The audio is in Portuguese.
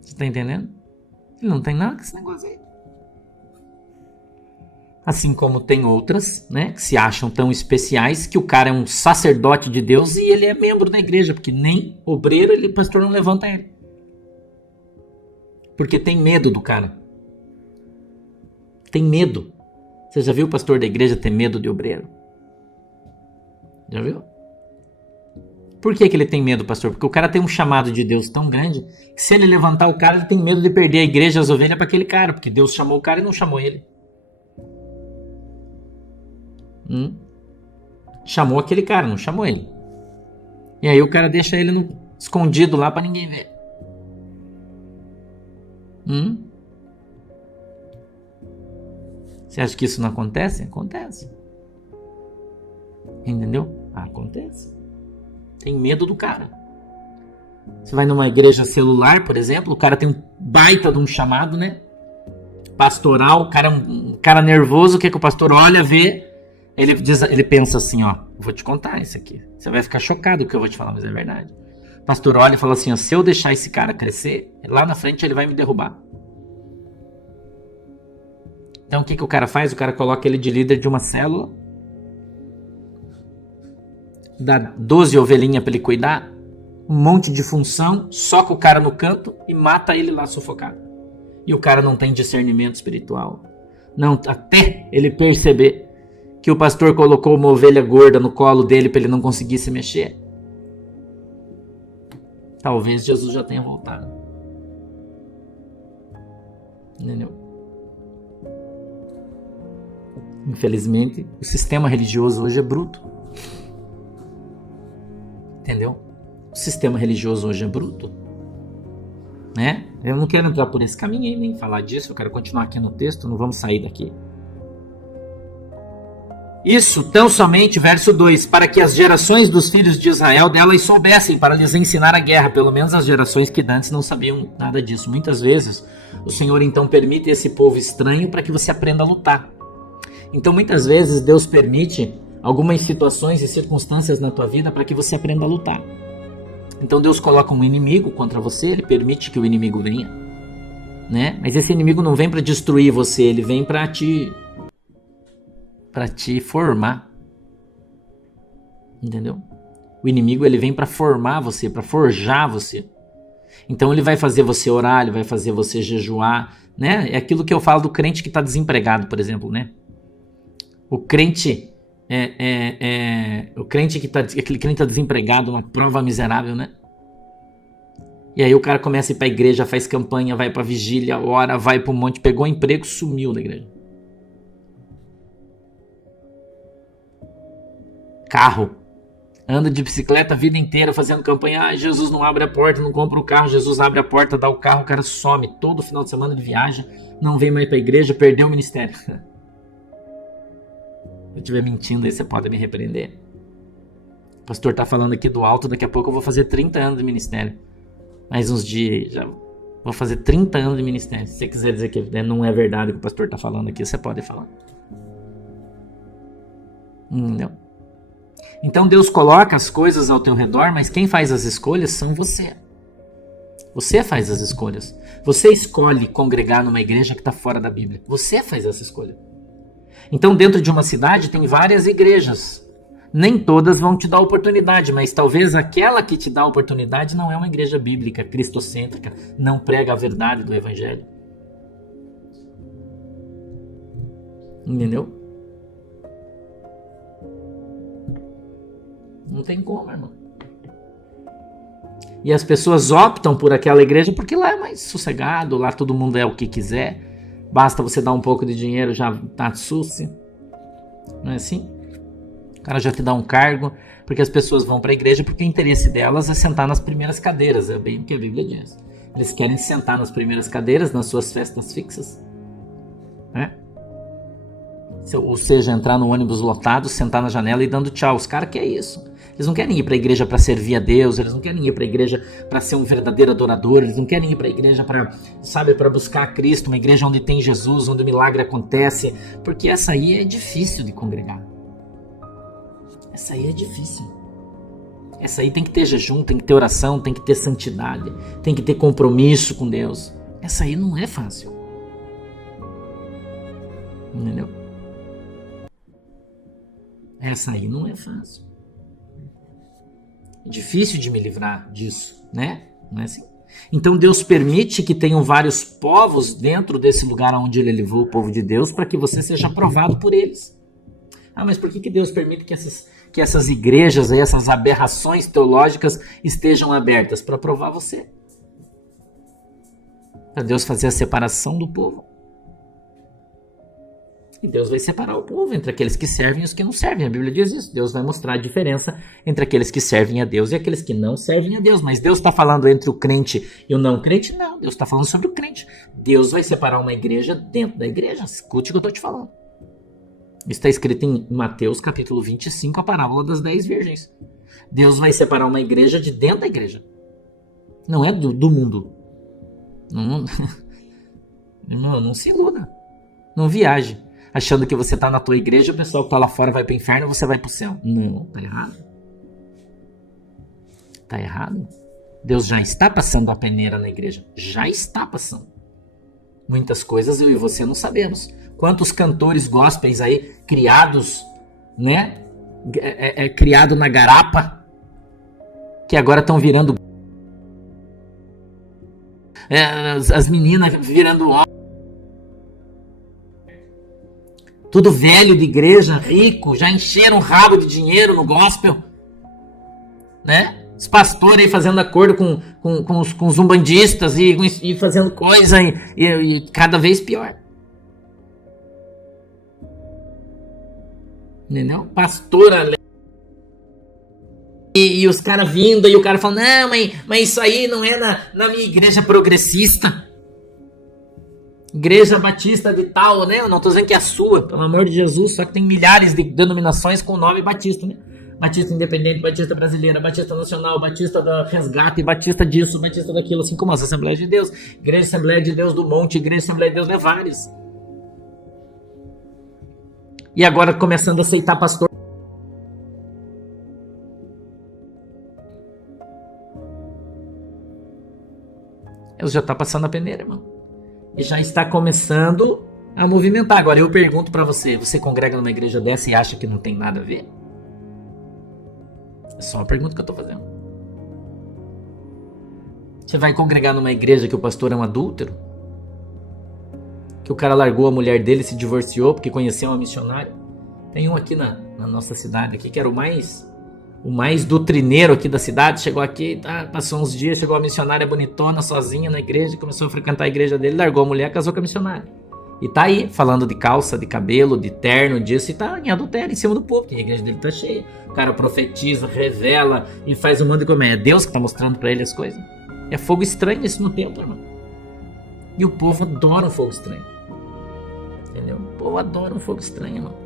Você tá entendendo? Ele não tem nada com esse negócio aí. Assim como tem outras, né, que se acham tão especiais que o cara é um sacerdote de Deus e ele é membro da igreja, porque nem obreiro, o pastor não levanta ele. Porque tem medo do cara. Tem medo. Você já viu o pastor da igreja ter medo de obreiro? Já viu? Por que ele tem medo, pastor? Porque o cara tem um chamado de Deus tão grande que se ele levantar o cara, ele tem medo de perder a igreja, as ovelhas para aquele cara, porque Deus chamou o cara e não chamou ele. Chamou aquele cara, não chamou ele. E aí o cara deixa ele escondido lá para ninguém ver. Você acha que isso não acontece? Acontece. Entendeu? Acontece. Tem medo do cara. Você vai numa igreja celular, por exemplo, o cara tem um baita de um chamado, né? Pastoral, o cara é um cara nervoso, o que o pastor olha, vê, ele pensa assim, ó, vou te contar isso aqui. Você vai ficar chocado com o que eu vou te falar, mas é verdade. O pastor olha e fala assim, ó, se eu deixar esse cara crescer, lá na frente ele vai me derrubar. Então o que o cara faz? O cara coloca ele de líder de uma célula, dá 12 ovelhinhas para ele cuidar, um monte de função, soca o cara no canto e mata ele lá sufocado. E o cara não tem discernimento espiritual. Não, até ele perceber que o pastor colocou uma ovelha gorda no colo dele para ele não conseguir se mexer. Talvez Jesus já tenha voltado. Entendeu? Infelizmente, o sistema religioso hoje é bruto. Entendeu? O sistema religioso hoje é bruto. Né? Eu não quero entrar por esse caminho aí, nem falar disso. Eu quero continuar aqui no texto, não vamos sair daqui. Isso, tão somente, verso 2, para que as gerações dos filhos de Israel delas soubessem, para lhes ensinar a guerra, pelo menos as gerações que antes não sabiam nada disso. Muitas vezes, o Senhor então permite esse povo estranho para que você aprenda a lutar. Então, muitas vezes, Deus permite algumas situações e circunstâncias na tua vida para que você aprenda a lutar. Então, Deus coloca um inimigo contra você, Ele permite que o inimigo venha, né? Mas esse inimigo não vem para destruir você, ele vem para te formar. Entendeu? O inimigo, ele vem para formar você, para forjar você. Então ele vai fazer você orar, ele vai fazer você jejuar, né? É aquilo que eu falo do crente que está desempregado, por exemplo, né? O crente aquele crente está desempregado, uma prova miserável, né? E aí o cara começa a ir para a igreja, faz campanha, vai para vigília, ora, vai para um monte, pegou emprego, sumiu da igreja. Carro, anda de bicicleta a vida inteira fazendo campanha, Jesus não abre a porta, não compra o carro, Jesus abre a porta, dá o carro, o cara some, todo final de semana ele viaja, não vem mais para a igreja, perdeu o ministério. Se eu estiver mentindo aí, você pode me repreender. O pastor está falando aqui do alto, daqui a pouco eu vou fazer 30 anos de ministério. Mais uns dias já vou fazer 30 anos de ministério. Se você quiser dizer que não é verdade o que o pastor está falando aqui, você pode falar. Não. Então Deus coloca as coisas ao teu redor, mas quem faz as escolhas são você. Você faz as escolhas. Você escolhe congregar numa igreja que está fora da Bíblia. Você faz essa escolha. Então dentro de uma cidade tem várias igrejas. Nem todas vão te dar oportunidade, mas talvez aquela que te dá a oportunidade não é uma igreja bíblica, cristocêntrica, não prega a verdade do evangelho. Entendeu? Não tem como, irmão. E as pessoas optam por aquela igreja porque lá é mais sossegado, lá todo mundo é o que quiser. Basta você dar um pouco de dinheiro, já tá susse. Não é assim? O cara já te dá um cargo, porque as pessoas vão para a igreja porque o interesse delas é sentar nas primeiras cadeiras, é bem o que a Bíblia diz. Eles querem sentar nas primeiras cadeiras, nas suas festas fixas, né? Ou seja, entrar no ônibus lotado, sentar na janela e dando tchau. Os caras querem isso. Eles não querem ir para a igreja para servir a Deus, eles não querem ir para a igreja para ser um verdadeiro adorador, eles não querem ir para a igreja para buscar a Cristo, uma igreja onde tem Jesus, onde o milagre acontece, porque essa aí é difícil de congregar. Essa aí é difícil. Essa aí tem que ter jejum, tem que ter oração, tem que ter santidade, tem que ter compromisso com Deus. Essa aí não é fácil. Entendeu? Essa aí não é fácil. É difícil de me livrar disso, né? Não é assim? Então Deus permite que tenham vários povos dentro desse lugar onde Ele levou o povo de Deus para que você seja aprovado por eles. Ah, mas por que Deus permite que essas igrejas, essas aberrações teológicas estejam abertas? Para provar você. Para Deus fazer a separação do povo. E Deus vai separar o povo entre aqueles que servem e os que não servem. A Bíblia diz isso. Deus vai mostrar a diferença entre aqueles que servem a Deus e aqueles que não servem a Deus. Mas Deus está falando entre o crente e o não crente? Não, Deus está falando sobre o crente. Deus vai separar uma igreja dentro da igreja. Escute o que eu estou te falando. Isso está escrito em Mateus capítulo 25, a parábola das 10 virgens. Deus vai separar uma igreja de dentro da igreja. Não é do mundo. Não se iluda. Não viaje. Achando que você está na tua igreja, o pessoal que está lá fora vai para o inferno e você vai para o céu. Não, tá errado. Tá errado. Deus já está passando a peneira na igreja. Já está passando. Muitas coisas eu e você não sabemos. Quantos cantores gospels aí, criados, né? Criado na garapa, que agora estão virando... as meninas virando homem. Tudo velho de igreja, rico, já encheram o rabo de dinheiro no gospel, né? Os pastores aí fazendo acordo com os umbandistas e fazendo coisa e cada vez pior. Entendeu? Pastora e os caras vindo e o cara falando, não, mas isso aí não é na minha igreja progressista. Igreja Batista de tal, né? Eu não tô dizendo que é a sua, pelo amor de Jesus, só que tem milhares de denominações com o nome Batista, né? Batista Independente, Batista Brasileira, Batista Nacional, Batista da Resgate, Batista disso, Batista daquilo, assim como as Assembleias de Deus, Igreja Assembleia de Deus do Monte, Igreja Assembleia de Deus, né? Vários. E agora começando a aceitar pastor. Deus já tá passando a peneira, irmão. E já está começando a movimentar. Agora eu pergunto para você, você congrega numa igreja dessa e acha que não tem nada a ver? É só uma pergunta que eu tô fazendo. Você vai congregar numa igreja que o pastor é um adúltero? Que o cara largou a mulher dele e se divorciou porque conheceu uma missionária? Tem um aqui na nossa cidade aqui que era o mais doutrineiro aqui da cidade, chegou aqui, tá, passou uns dias, chegou a missionária bonitona, sozinha na igreja, começou a frequentar a igreja dele, largou a mulher, casou com a missionária. E tá aí, falando de calça, de cabelo, de terno, disso, e tá em adultério em cima do povo, porque a igreja dele tá cheia. O cara profetiza, revela e faz um monte de coisa. É Deus que tá mostrando pra ele as coisas. É fogo estranho isso no templo, irmão. E o povo adora um fogo estranho. Entendeu? O povo adora um fogo estranho, irmão.